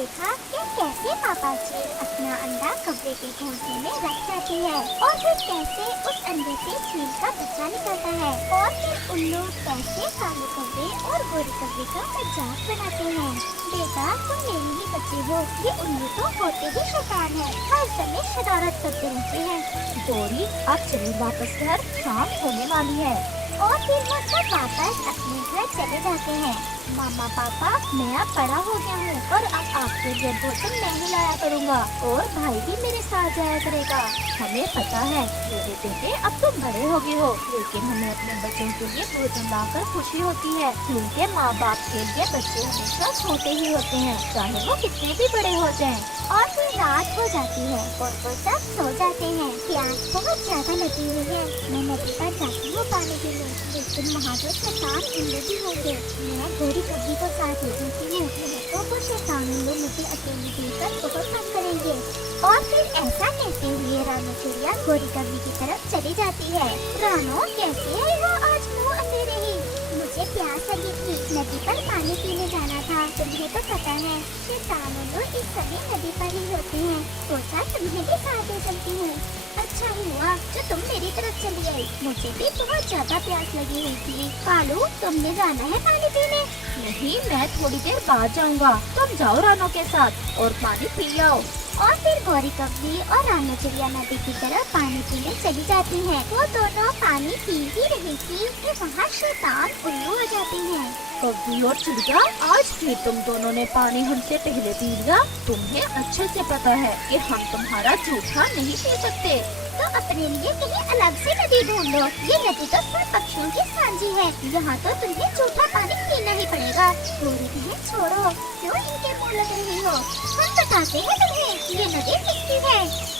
देखा कि कैसे पापा चील अपना अंडा कब्बे के घोंसले में रख जाती है और फिर कैसे उस अंडे से चील का बच्चा निकलता है और फिर उल्लू कैसे काले कब्बे और गोरे कब्बे का मजाक बनाते हैं। बेटा तुम मेरे ही बच्चे हो, ये उल्लू तो होते ही शैतान है, हर समय शरारत करते रहते हैं। गौरी अब चलिए वापस घर, शाम होने वाली है। और फिर वो सब वापस अपने घर चले जाते हैं। मामा पापा मैं अब बड़ा हो गया हूँ और अब आपके लिए भोजन मैं ही लाया करूँगा और भाई भी मेरे साथ जाया करेगा। हमें पता है मेरे बेटे अब तुम बड़े हो गए हो, लेकिन हमें अपने बच्चों के लिए भोजन लाकर खुशी होती है, क्योंकि माँ बाप के लिए बच्चे हमेशा छोटे ही होते हैं, चाहे वो कितने भी बड़े हो जाएं। और फिर रात हो जाती है और वो सब सो जाते हैं। प्यास बहुत ज्यादा लगी हुई है, मैं नदी पर जाती हूँ पानी के लिए, लेकिन वहाँ तो शैतान उल्लू भी होंगे। मैं गोरी कब्बी को साथ ले जाती हूँ, तो वो शैतान उल्लू मुझे अकेली देखकर बहुत तंग करेंगे। और फिर ऐसा कहते हुए रानो चिड़िया गोरी कब्बी की तरफ चली जाती है। रानो कैसे आई हो आज मुँह अंधेरे ही? मुझे प्यास लगी थी, नदी पर पानी पीने जाना था। तुम्हें तो पता है शैतान उल्लू इस समय नदी पर ही होते हैं, सोचा तुम्हें भी साथ दे चलती हूँ। अच्छा हुआ जो तुम मेरी तरफ चली आई, मुझे भी बहुत ज्यादा प्यास लगी हुई थी। कालू तुमने जाना है पानी पीने? नहीं, मैं थोड़ी देर बाद जाऊँगा, तुम जाओ रानो के साथ और पानी पी आओ। और फिर गौरी कब्बी और रानो चिड़िया नदी की तरफ पानी पीने चली जाती हैं। वो दोनों पानी पी ही रही थी कि वहाँ शैतान उल्लू आ जाती हैं। कब्बी और चिड़िया आज फिर तुम दोनों ने पानी हमसे पहले पी लिया। तुम्हें अच्छे से पता है कि हम तुम्हारा जूठा नहीं पी सकते, तो अपने लिए कहीं अलग से नदी ढूंढ लो। ये नदी तो सब पक्षियों की सांझी है, यहाँ तो तुम्हें जूठा पानी पीना ही पड़ेगा। गोरी बहन छोड़ो, क्यों इनके मुँह लग रही हो? हम बताते हैं तुम्हें ये नदी किसकी है।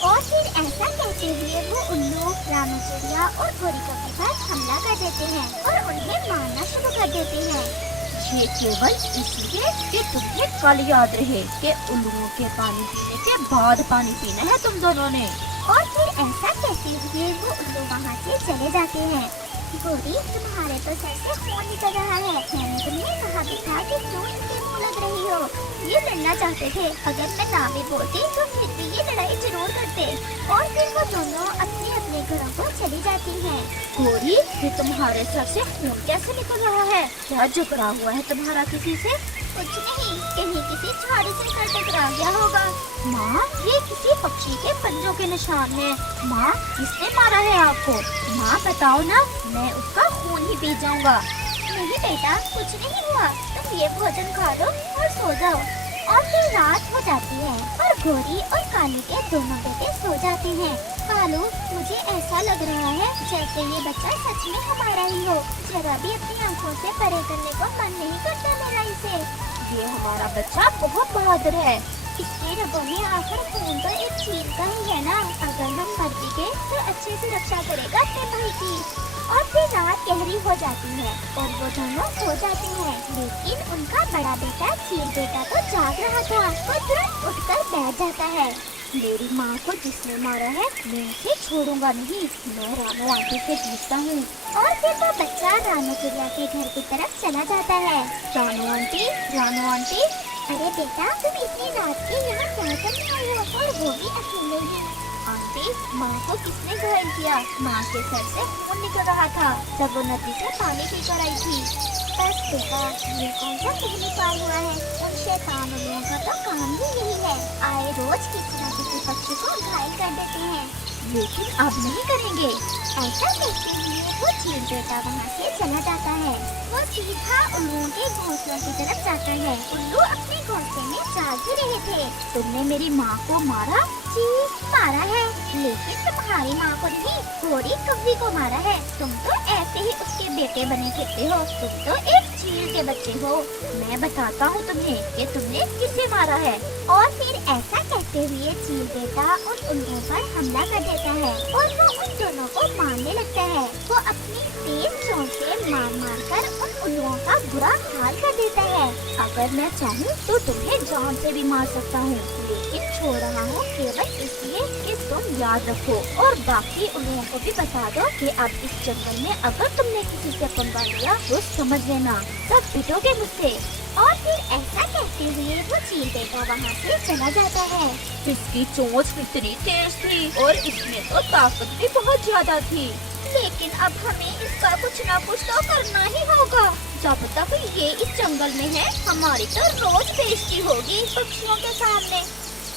और फिर ऐसा कहते हुए वो उल्लू रानो चिड़िया और गोरी कब्बी पर हमला कर देते हैं और उन्हें मारना शुरू कर देते हैं। ये केवल इसलिए कि तुम्हें कल याद रहे कि उल्लुओं के पानी पीने के बाद पानी पीना है तुम दोनों ने। और फिर ऐसा कहते हुए वो उल्लू वहाँ से चले जाते हैं। गोरी तुम्हारे तो सर से खून निकल रहा है, मैंने तुम्हें कहा भी था कि क्यों इनके मुँह लग रही हो। ये लड़ना चाहते थे, अगर मैं ना भी बोलती तो फिर भी ये लड़ाई जरूर करते। और फिर वो दोनों अपने अपने घरों को चली जाती हैं। गोरी ये तुम्हारे सर से खून कैसे निकल रहा है? क्या झगड़ा हुआ है तुम्हारा किसी से? कुछ नहीं, कहीं किसी झाड़ी से सर टकरा गया होगा। माँ ये किसी पक्षी के पंजों के निशान हैं। माँ किसने मारा है आपको? माँ बताओ ना, मैं उसका खून ही पी जाऊंगा। नहीं बेटा कुछ नहीं हुआ, तुम ये भोजन खा लो और सो जाओ। और फिर रात हो जाती है और गोरी और कालू के दोनों बेटे सो जाते हैं। कालू मुझे ऐसा लग रहा है जैसे ये बच्चा सच में हमारा ही हो, जरा भी अपनी आंखों से परे करने को मन नहीं करता मेरा इसे। ये हमारा बच्चा बहुत बहादुर है। इसके रगों में आखिर खून तो एक चील का ही है ना, अगर हम मर भी गए तो अच्छे से रक्षा करेगा अपने भाई की। और फिर रात गहरी हो जाती है और वो दोनों सो जाते हैं, लेकिन उनका बड़ा बेटा चील बेटा तो जाग रहा था। वो तुरंत उठकर बैठ जाता है। मेरी माँ को जिसने मारा है मैं उसे छोड़ूंगा नहीं, मैं रानो आंटी से जीतता हूँ। और फिर वो बच्चा रानो चिड़िया के घर की तरफ चला जाता है। रानो आंटी, रानो आंटी। अरे बेटा तुम इतनी रात के यहाँ क्या करने आई हो, और वो भी अकेले ही? आंटी माँ को किसने घायल किया? माँ के सर से खून निकल रहा था जब वो नदी से पानी पीकर आई थी। बस बेटा ये कौन सा पहली साल हुआ है, उन शैतान उल्लुओं का तो काम ही यही है, आए रोज किसी न किसी पक्षी को घायल कर देते हैं। लेकिन अब नहीं करेंगे। ऐसा कहते हुए वो चील बेटा वहाँ से चला जाता है। वो सीधा उल्लुओं के घोंसलों की तरफ जाता है। उल्लू अपने घोंसले में जाग ही रहे थे। तुमने मेरी माँ को मारा? जी मारा है, लेकिन तुम्हारी माँ को नहीं, गोरी कब्बी को मारा है। तुम तो ऐसे ही उसके बेटे बने फिरते हो, तुम तो एक चील के बच्चे हो। मैं बताता हूँ तुम्हें कि तुमने किसे मारा है। और फिर ऐसा कहते हुए चील बेटा उन उल्लुओं पर हमला कर देता है और वो उन दोनों को मारने लगता है। वो अपनी तेज चोंच से मार मार कर उन उल्लुओं का बुरा हाल कर देता है। अगर मैं चाहूँ तो तुम्हें जान से भी मार सकता हूँ, लेकिन छोड़ रहा हूँ केवल इसलिए कि तुम याद रखो और बाकी उल्लुओं को भी बता दो कि अब इस जंगल में अगर तुमने किसी से पंगा लिया तो समझ लेना सब पिटोगे मुझसे। और फिर ऐसा कहते कहते हुए वो चील बेटा वहाँ से चला जाता है। इसकी चोंच इतनी तेज थी और इसमें तो ताकत भी बहुत ज्यादा थी। लेकिन अब हमें इसका कुछ ना कुछ तो करना ही होगा। जब तक ये इस जंगल में है हमारी तो रोज बेइज्जती होगी पक्षियों के सामने।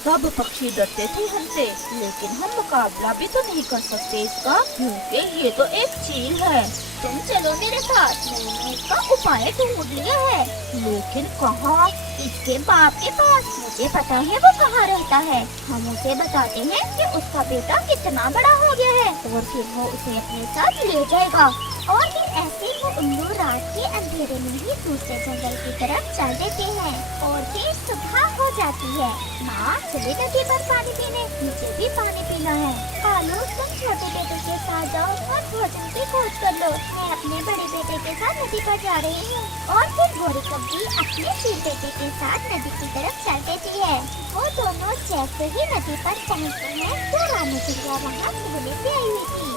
सब पक्षी डरते थे हमसे, लेकिन हम मुकाबला भी तो नहीं कर सकते इसका, क्योंकि ये तो एक चील है। तुम चलो मेरे साथ, मैंने इसका उपाय ढूंढ लिया है। लेकिन कहाँ? इसके बाप के पास। मुझे पता है वो कहाँ रहता है। हम उसे बताते हैं कि उसका बेटा कितना बड़ा हो गया है और फिर वो उसे अपने साथ ले जाएगा। और फिर ऐसे वो उल्लू रात के अंधेरे में ही दूसरे जंगल की तरफ चल देते हैं और फिर सुबह हो जाती है। माँ चले नदी पर पानी पीने, मुझे भी पानी पीना है। कालू तुम छोटे बेटे के साथ जाओ और भोजन की खोज कर लो। मैं अपने बड़े बेटे के साथ नदी पर जा रही हूँ। और फिर गोरी कब्बी अपने चील बेटे के साथ नदी की तरफ चल देती है। वो दोनों जैसे ही नदी पर पहुँचते हैं तो रानी चिड़िया वहाँ घूमने से आई हुई थी।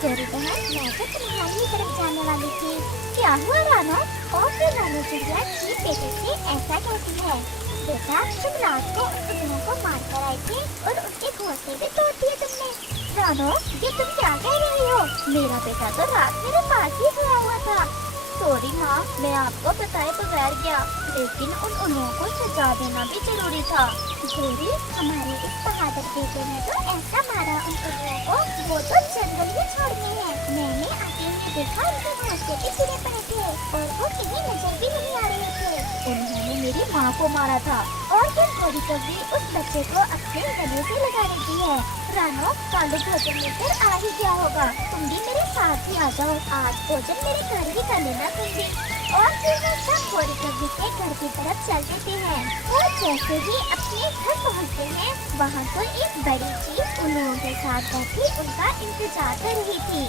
गोरी बहन, मैं तो तुम्हारी तरफ जाने वाली थी। क्या हुआ रानो? और फिर रानी चिड़िया चील बेटे से ऐसा कहती है, बेटा तुम रात को उन उल्लुओं को मार कर आए थे और उनके घोंसले भी तोड़ दिए तुमने। रानो, ये तुम क्या कह रही हो? मेरा बेटा तो रात मेरे पास ही सोया हुआ था। सॉरी माँ, मैं आपको बताए बगैर गया, लेकिन उन उल्लुओं को सजा देना भी जरूरी था। गोरी, हमारे इस बहादुर बेटे ने तो ऐसा मारा उन उल्लुओं को, वो तो जंगल ही छोड़ने हैं। मैंने आते हुए देखा उनके घोंसले भी गिरे पड़े थे और वो कहीं नजर भी नहीं आ रहे थे। उन्होंने मेरी माँ को मारा था। और फिर गोरी कब्बी उस बच्चे को अपने गले से लगा देती है। रानो, कालू भोजन लेकर आ ही गया होगा, तुम भी मेरे साथ ही आ जाओ। आज भोजन मेरे घर ही कर लेना तुम भी। और फिर वो सब गोरी कब्बी के घर की तरफ चल देते हैं। और जैसे ही अपने घर पहुँचते हैं, वहाँ तो एक बड़ी चील उल्लुओं के साथ बैठी उनका इंतजार कर रही थी।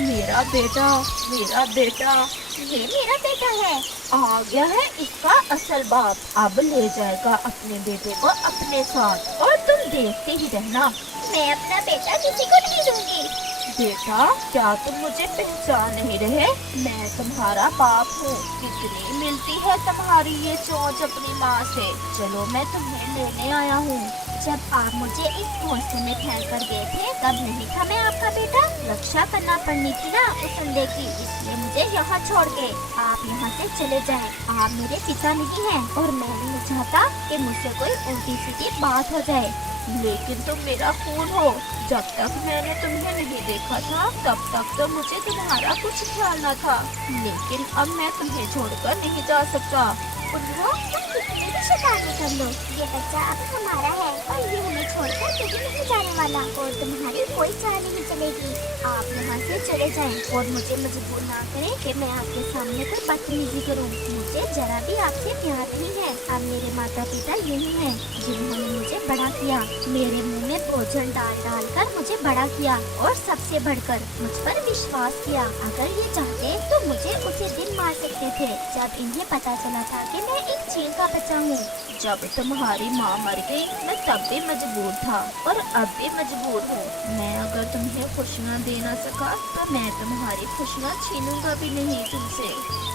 मेरा बेटा, मेरा बेटा, ये मेरा बेटा है। आ गया है इसका असल बाप। अब ले जाएगा अपने बेटे को अपने साथ और तुम देखते ही रहना। मैं अपना बेटा किसी को नहीं दूंगी। बेटा, क्या तुम मुझे पहचान नहीं रहे? मैं तुम्हारा बाप हूँ। कितनी मिलती है तुम्हारी ये चोंच अपनी माँ से। चलो मैं तुम्हें लेने आया हूँ। जब आप मुझे इस घोंसले में फेंक कर गए थे तब नहीं था मैं आपका बेटा। रक्षा करना पड़नी थी ना उस अंडे की, इसलिए मुझे यहाँ छोड़ के आप यहाँ से चले जाएं। आप मेरे पिता नहीं हैं और मैं नहीं चाहता कि मुझसे कोई उल्टी सीधी बात हो जाए। लेकिन तुम मेरा खून हो। जब तक मैंने तुम्हें नहीं देखा था तब तक तो मुझे तुम्हारा कुछ ख्याल न था, लेकिन अब मैं तुम्हें छोड़कर नहीं जा सकता। उल्लुओं, तुम कितनी भी शैतानी कर लो, ये बच्चा अब हमारा है और ये हमें छोड़कर कभी नहीं जाने वाला और तुम्हारी कोई चाल नहीं चलेगी। आप यहाँ से चले जाएं और मुझे मजबूर ना करें कि मैं आपके सामने कोई बदतमीजी करूँ। मुझे जरा भी आपसे प्यार नहीं है। अब मेरे माता पिता यही हैं जिन्होंने मुझे बड़ा किया, मेरे मुँह में भोजन डाल डाल कर मुझे बड़ा किया और सबसे बढ़कर मुझ पर विश्वास किया। अगर ये चाहते तो मुझे उसी दिन मार सकते थे जब इन्हें पता चला था कि मैं एक चील का बच्चा हूँ। जब तुम्हारी माँ मर गई मैं तब भी मजबूर था और अब भी मजबूर हूँ। मैं अगर तुम्हें खुशियाँ दे ना सका तो मैं तुम्हारी खुशियाँ छीनूंगा भी नहीं तुमसे।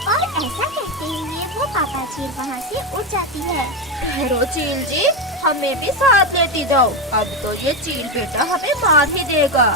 और ऐसा कहते हुए वो पापा चील वहाँ से उड़ जाती है। ठहरो चील जी, हमें भी साथ लेती जाओ। अब तो ये चील बेटा हमें मार ही देगा।